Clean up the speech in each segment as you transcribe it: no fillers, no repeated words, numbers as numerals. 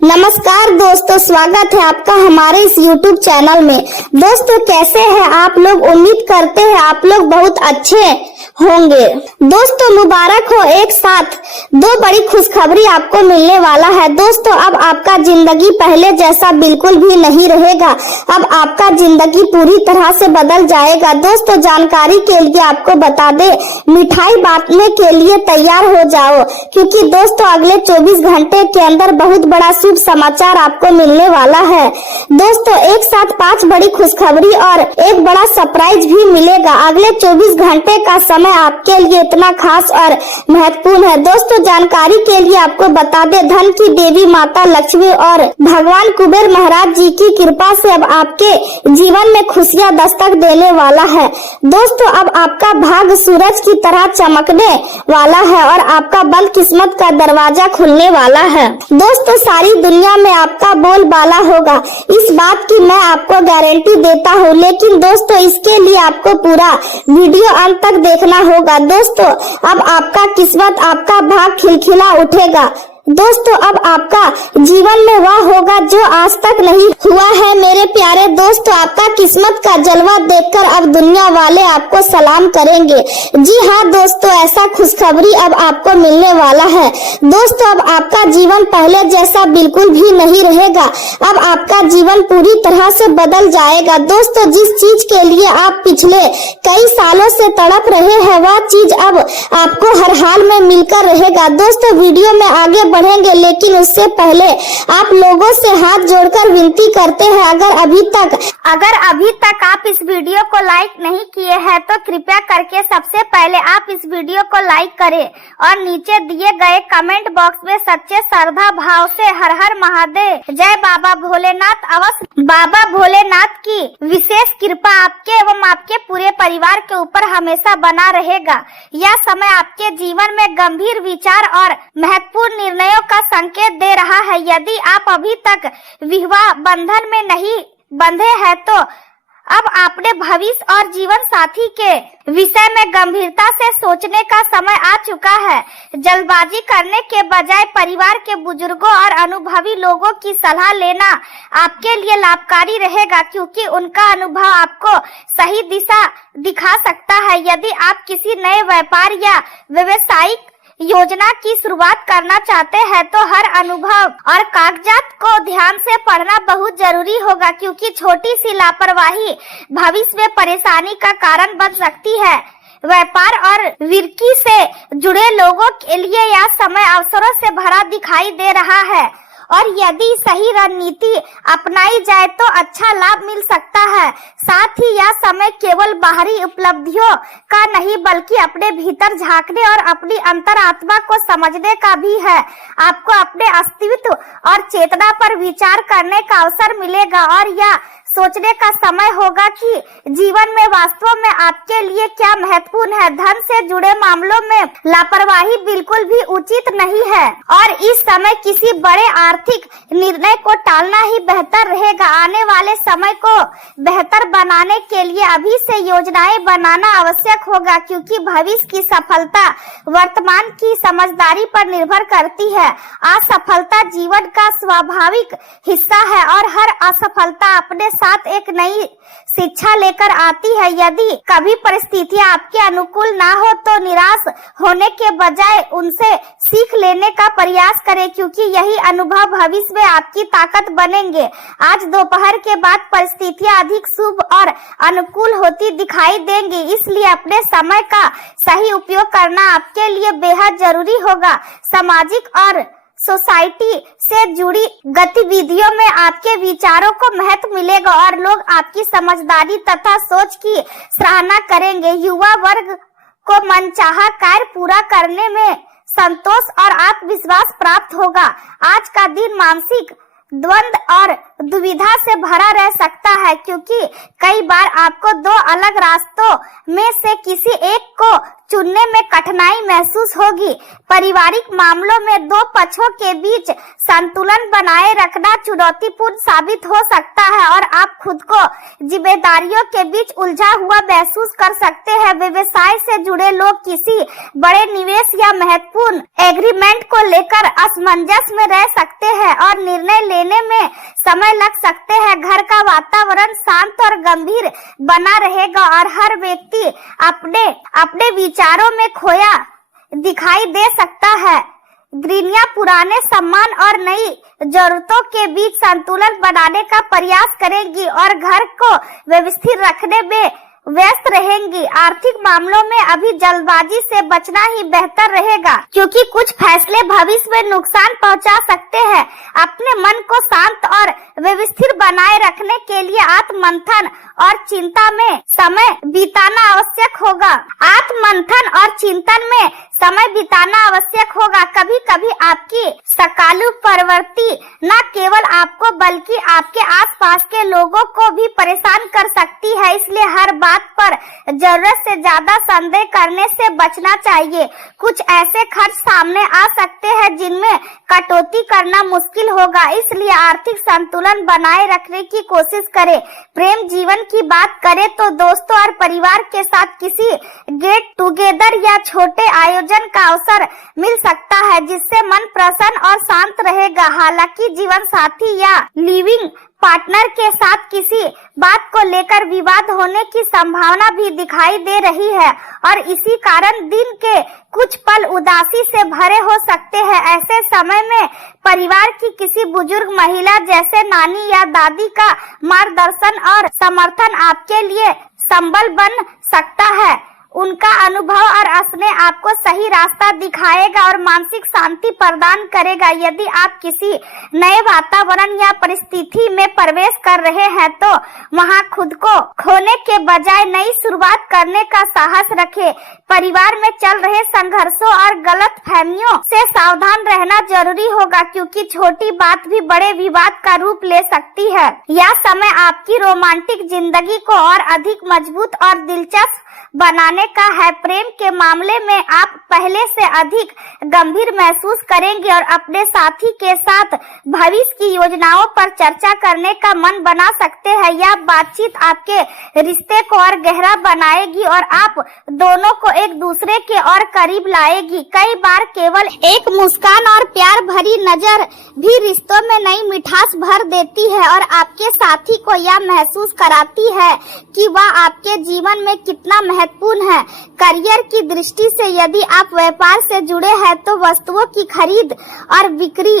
नमस्कार दोस्तों, स्वागत है आपका हमारे इस YouTube चैनल में। दोस्तों कैसे हैं आप लोग? उम्मीद करते हैं आप लोग बहुत अच्छे होंगे। दोस्तों मुबारक हो, एक साथ दो बड़ी खुशखबरी आपको मिलने वाला है। दोस्तों अब आपका जिंदगी पहले जैसा बिल्कुल भी नहीं रहेगा। अब आपका जिंदगी पूरी तरह से बदल जाएगा। दोस्तों जानकारी के लिए आपको बता दे, मिठाई बांटने के लिए तैयार हो जाओ, क्योंकि दोस्तों अगले 24 घंटे के अंदर बहुत बड़ा शुभ समाचार आपको मिलने वाला है। दोस्तों एक साथ 5 बड़ी खुशखबरी और एक बड़ा सरप्राइज भी मिलेगा। अगले 24 घंटे का समय आपके लिए इतना खास और महत्वपूर्ण है। दोस्तों जानकारी के लिए आपको बता दे, धन की देवी माता लक्ष्मी और भगवान कुबेर महाराज जी की कृपा से अब आपके जीवन में खुशियां दस्तक देने वाला है। दोस्तों अब आपका भाग्य सूरज की तरह चमकने वाला है और आपका बंद किस्मत का दरवाजा खुलने वाला है। दोस्तों सारी दुनिया में आपका बोलबाला होगा, इस बात की मैं आपको गारंटी देता हूँ। लेकिन दोस्तों इसके लिए आपको पूरा वीडियो अंत तक देखना होगा। दोस्तों अब आपका किस्मत, आपका भाग खिलखिला उठेगा। दोस्तों अब आपका जीवन में वह होगा जो आज तक नहीं हुआ है। मेरे प्यारे दोस्तों आपका किस्मत का जलवा देखकर अब दुनिया वाले आपको सलाम करेंगे। जी हाँ दोस्तों, ऐसा खुशखबरी अब आपको मिलने वाला है। दोस्तों अब आपका जीवन पहले जैसा बिल्कुल भी नहीं रहेगा। अब आपका जीवन पूरी तरह से बदल जाएगा। दोस्तों जिस चीज के लिए आप पिछले कई सालों से तड़प रहे हैं, वह चीज अब आपको हर हाल में मिलकर रहेगा। दोस्तों वीडियो में आगे बढ़ेंगे, लेकिन उससे पहले आप लोगों से हाथ जोड़कर विनती करते हैं, अगर अभी तक आप इस वीडियो को लाइक नहीं किए हैं तो कृपया करके सबसे पहले आप इस वीडियो को लाइक करें और नीचे दिए गए कमेंट बॉक्स में सच्चे श्रद्धा भाव से हर हर महादेव, जय बाबा भोलेनाथ अवश्य। बाबा भोलेनाथ की विशेष कृपा आपके एवं आपके पूरे परिवार के ऊपर हमेशा बना रहेगा। यह समय आपके जीवन में गंभीर विचार और महत्वपूर्ण निर्णयों का संकेत दे रहा है। यदि आप अभी तक विवाह बंधन में नहीं बंधे हैं तो अब आपने भविष्य और जीवन साथी के विषय में गंभीरता से सोचने का समय आ चुका है। जल्दबाजी करने के बजाय परिवार के बुजुर्गों और अनुभवी लोगों की सलाह लेना आपके लिए लाभकारी रहेगा, क्योंकि उनका अनुभव आपको सही दिशा दिखा सकता है। यदि आप किसी नए व्यापार या व्यवसायिक योजना की शुरुआत करना चाहते हैं तो हर अनुभव और कागजात को ध्यान से पढ़ना बहुत जरूरी होगा, क्योंकि छोटी सी लापरवाही भविष्य में परेशानी का कारण बन सकती है। व्यापार और विक्री से जुड़े लोगों के लिए यह समय अवसरों से भरा दिखाई दे रहा है और यदि सही रणनीति अपनाई जाए तो अच्छा लाभ मिल सकता है। साथ ही यह समय केवल बाहरी उपलब्धियों का नहीं बल्कि अपने भीतर झांकने और अपनी अंतरात्मा को समझने का भी है। आपको अपने अस्तित्व और चेतना पर विचार करने का अवसर मिलेगा और यह सोचने का समय होगा कि जीवन में वास्तव में आपके लिए क्या महत्वपूर्ण है। धन से जुड़े मामलों में लापरवाही बिल्कुल भी उचित नहीं है और इस समय किसी बड़े आर्थिक निर्णय को टालना ही बेहतर रहेगा। आने वाले समय को बेहतर बनाने के लिए अभी से योजनाएं बनाना आवश्यक होगा, क्योंकि भविष्य की सफलता वर्तमान की समझदारी पर निर्भर करती है। असफलता जीवन का स्वाभाविक हिस्सा है और हर असफलता अपने साथ एक नई शिक्षा लेकर आती है। यदि कभी परिस्थितियां आपके अनुकूल ना हो तो निराश होने के बजाय उनसे सीख लेने का प्रयास करें, क्योंकि यही अनुभव भविष्य में आपकी ताकत बनेंगे। आज दोपहर के बाद परिस्थितियां अधिक शुभ और अनुकूल होती दिखाई देंगी, इसलिए अपने समय का सही उपयोग करना आपके लिए बेहद जरूरी होगा। सामाजिक और सोसाइटी से जुड़ी गतिविधियों में आपके विचारों को महत्व मिलेगा और लोग आपकी समझदारी तथा सोच की सराहना करेंगे। युवा वर्ग को मनचाहा कार्य पूरा करने में संतोष और आत्मविश्वास प्राप्त होगा। आज का दिन मानसिक द्वंद्व और दुविधा से भरा रह सकता है, क्योंकि कई बार आपको 2 अलग रास्तों में से किसी एक को चुनने में कठिनाई महसूस होगी। पारिवारिक मामलों में दो पक्षों के बीच संतुलन बनाए रखना चुनौतीपूर्ण साबित हो सकता है और आप खुद को जिम्मेदारियों के बीच उलझा हुआ महसूस कर सकते हैं। व्यवसाय से जुड़े लोग किसी बड़े निवेश या महत्वपूर्ण एग्रीमेंट को लेकर असमंजस में रह सकते हैं और निर्णय लेने में समय लग सकते हैं। घर का वातावरण शांत और गंभीर बना रहेगा और हर व्यक्ति अपने विचारों में खोया दिखाई दे सकता है। गृहिणियां पुराने सम्मान और नई जरूरतों के बीच संतुलन बनाने का प्रयास करेंगी और घर को व्यवस्थित रखने में व्यस्त रहेंगी। आर्थिक मामलों में अभी जल्दबाजी से बचना ही बेहतर रहेगा, क्योंकि कुछ फैसले भविष्य में नुकसान पहुंचा सकते हैं। अपने मन को शांत और व्यवस्थित बनाए रखने के लिए आत्ममंथन और चिंता में समय बिताना आवश्यक होगा। आत्ममंथन और चिंतन में समय बिताना आवश्यक होगा। कभी कभी आपकी सकालू प्रवृत्ति न केवल आपको बल्कि आपके आसपास के लोगों को भी परेशान कर सकती है, इसलिए हर बात पर जरूरत से ज्यादा संदेह करने से बचना चाहिए। कुछ ऐसे खर्च सामने आ सकते हैं जिनमें कटौती करना मुश्किल होगा, इसलिए आर्थिक संतुलन बनाए रखने की कोशिश करें। प्रेम जीवन की बात करें तो दोस्तों और परिवार के साथ किसी गेट टुगेदर या छोटे आयोजन का अवसर मिल सकता है, जिससे मन प्रसन्न और शांत रहेगा। हालांकि जीवन साथी या लिविंग पार्टनर के साथ किसी बात को लेकर विवाद होने की संभावना भी दिखाई दे रही है और इसी कारण दिन के कुछ पल उदासी से भरे हो सकते हैं। ऐसे समय में परिवार की किसी बुजुर्ग महिला जैसे नानी या दादी का मार्गदर्शन और समर्थन आपके लिए संबल बन सकता है। उनका अनुभव और स्नेह आपको सही रास्ता दिखाएगा और मानसिक शांति प्रदान करेगा। यदि आप किसी नए वातावरण या परिस्थिति में प्रवेश कर रहे हैं तो वहां खुद को खोने के बजाय नई शुरुआत करने का साहस रखें। परिवार में चल रहे संघर्षों और गलतफहमियों से सावधान रहना जरूरी होगा, क्योंकि छोटी बात भी बड़े विवाद का रूप ले सकती है। यह समय आपकी रोमांटिक जिंदगी को और अधिक मजबूत और दिलचस्प बनाने का है। प्रेम के मामले में आप पहले से अधिक गंभीर महसूस करेंगे और अपने साथी के साथ भविष्य की योजनाओं पर चर्चा करने का मन बना सकते हैं। यह बातचीत आपके रिश्ते को और गहरा बनाएगी और आप दोनों को एक दूसरे के और करीब लाएगी। कई बार केवल एक मुस्कान और प्यार भरी नजर भी रिश्तों में नई मिठास भर देती है और आपके साथी को यह महसूस कराती है कि वह आपके जीवन में कितना महत्वपूर्ण है। करियर की दृष्टि से यदि आप व्यापार से जुड़े हैं तो वस्तुओं की खरीद और बिक्री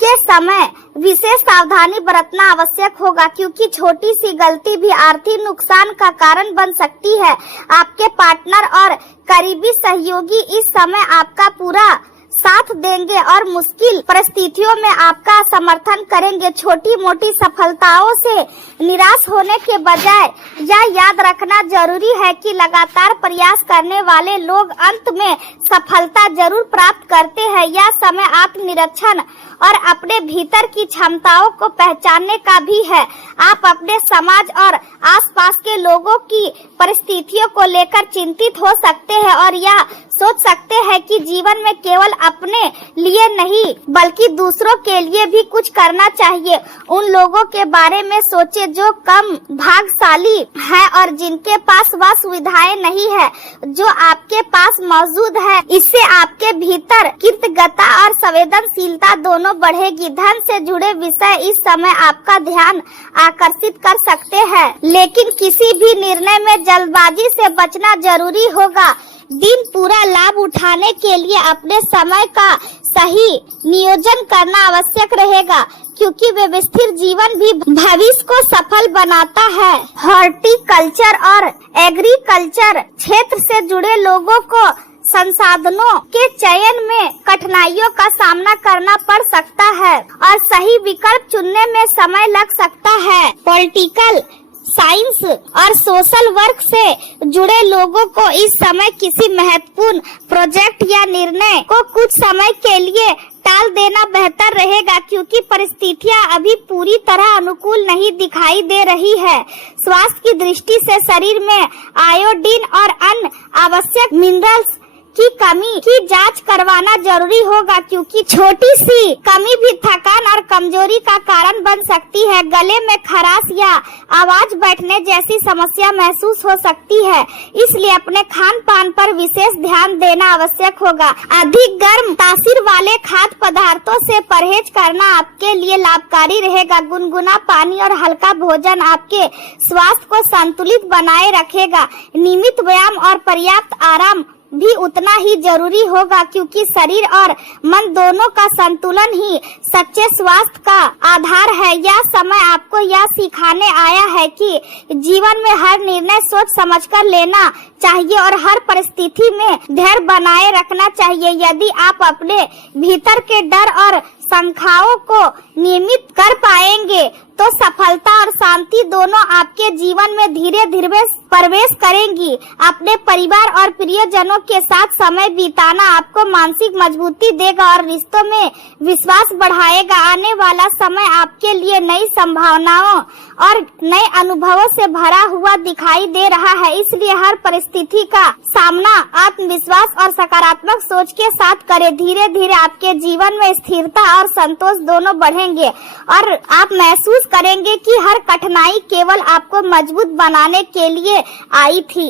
के समय विशेष सावधानी बरतना आवश्यक होगा, क्योंकि छोटी सी गलती भी आर्थिक नुकसान का कारण बन सकती है। आपके पार्टनर और करीबी सहयोगी इस समय आपका पूरा साथ देंगे और मुश्किल परिस्थितियों में आपका समर्थन करेंगे। छोटी मोटी सफलताओं से निराश होने के बजाय यह याद रखना जरूरी है कि लगातार प्रयास करने वाले लोग अंत में सफलता जरूर प्राप्त करते हैं। यह समय आत्मनिरीक्षण और अपने भीतर की क्षमताओं को पहचानने का भी है। आप अपने समाज और आसपास के लोगों की परिस्थितियों को लेकर चिंतित हो सकते हैं और यह सोच सकते हैं कि जीवन में केवल अपने लिए नहीं बल्कि दूसरों के लिए भी कुछ करना चाहिए। उन लोगों के बारे में सोचें जो कम भाग्यशाली हैं और जिनके पास वह सुविधाएं नहीं है जो आपके पास मौजूद है। इससे आपके भीतर कृतज्ञता और संवेदनशीलता दोनों बढ़ेगी। धन से जुड़े विषय इस समय आपका ध्यान आकर्षित कर सकते हैं, लेकिन किसी भी निर्णय में जल्दबाजी से बचना जरूरी होगा। दिन पूरा लाभ उठाने के लिए अपने समय का सही नियोजन करना आवश्यक रहेगा, क्योंकि व्यवस्थित जीवन भी भविष्य को सफल बनाता है। हॉर्टिकल्चर और एग्रीकल्चर क्षेत्र से जुड़े लोगों को संसाधनों के चयन में कठिनाइयों का सामना करना पड़ सकता है और सही विकल्प चुनने में समय लग सकता है। पॉलिटिकल साइंस और सोशल वर्क से जुड़े लोगों को इस समय किसी महत्वपूर्ण प्रोजेक्ट या निर्णय को कुछ समय के लिए टाल देना बेहतर रहेगा क्योंकि परिस्थितियां अभी पूरी तरह अनुकूल नहीं दिखाई दे रही है। स्वास्थ्य की दृष्टि से शरीर में आयोडीन और अन्य आवश्यक मिनरल्स की कमी की जांच करवाना जरूरी होगा क्योंकि छोटी सी कमी भी थकान और कमजोरी का कारण बन सकती है। गले में खराश या आवाज बैठने जैसी समस्या महसूस हो सकती है, इसलिए अपने खान पान पर विशेष ध्यान देना आवश्यक होगा। अधिक गर्म तासीर वाले खाद्य पदार्थों से परहेज करना आपके लिए लाभकारी रहेगा। गुनगुना पानी और हल्का भोजन आपके स्वास्थ्य को संतुलित बनाए रखेगा। नियमित व्यायाम और पर्याप्त आराम भी उतना ही जरूरी होगा क्योंकि शरीर और मन दोनों का संतुलन ही सच्चे स्वास्थ्य का आधार है। यह समय आपको यह सिखाने आया है कि जीवन में हर निर्णय सोच समझकर लेना चाहिए और हर परिस्थिति में धैर्य बनाए रखना चाहिए। यदि आप अपने भीतर के डर और शंकाओं को नियमित कर पाएंगे तो सफलता और शांति दोनों आपके जीवन में धीरे धीरे प्रवेश करेंगी। अपने परिवार और प्रियजनों के साथ समय बिताना आपको मानसिक मजबूती देगा और रिश्तों में विश्वास बढ़ाएगा। आने वाला समय आपके लिए नई संभावनाओं और नए अनुभवों से भरा हुआ दिखाई दे रहा है, इसलिए हर परिस्थिति का सामना आत्मविश्वास और सकारात्मक सोच के साथ करें। धीरे धीरे आपके जीवन में स्थिरता और संतोष दोनों बढ़ेंगे और आप महसूस करेंगे कि हर कठिनाई केवल आपको मजबूत बनाने के लिए आई थी।